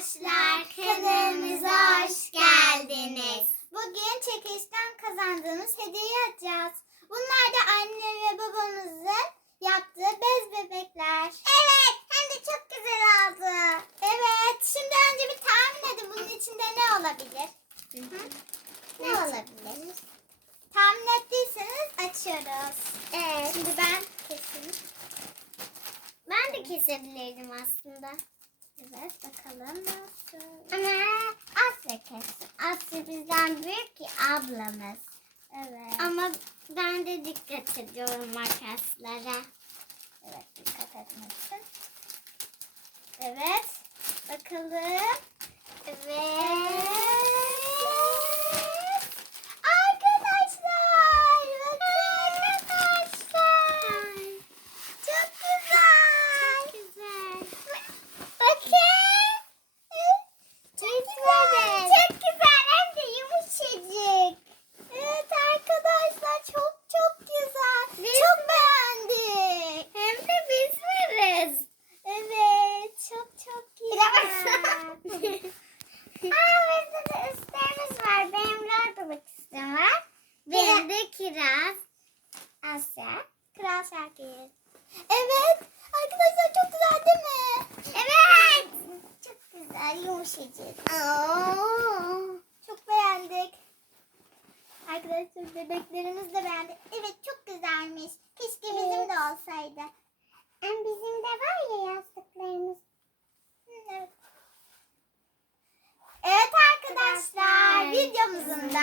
arkadaşlar, kanalımıza hoş geldiniz. Bugün çekilişten kazandığımız hediyeyi açacağız. Bunlar da anne ve babamızın yaptığı bez bebekler. Evet, hem de çok güzel oldu. Evet, şimdi önce bir tahmin edin bunun içinde ne olabilir? Ne olabilir? Tahmin ettiyseniz açıyoruz. Evet. Şimdi ben keseyim. Ben de kesebilirdim aslında. Evet bakalım Ama Asya kessin. Asya bizden büyük ki ablamız. Evet. Ama ben de dikkat ediyorum makaslara. Evet dikkat etmesin. Evet. Bakalım. Evet. Arkadaşlar. Bakın arkadaşlar. Çok güzel. Çok güzel. Bakın. Çok güzel. Çok güzel. Hem de yumuşacık. Evet arkadaşlar çok çok güzel. çok beğendik. Hem de biz varız. Evet çok çok güzel. Aa bizde de üstlerimiz var. Benim lor bebek üstüm var. Benim de kiraz. Asya. Kral şarkıyı. Evet. Arkadaşlar çok güzel değil mi? Evet. Çok güzel yumuşacık. Çok beğendik. Arkadaşlar bebeklerimiz de beğendi. Evet çok güzelmiş. Keşke bizim de olsaydı. Hem bizim de var ya yastıklarımız. Evet. Evet arkadaşlar videomuzun da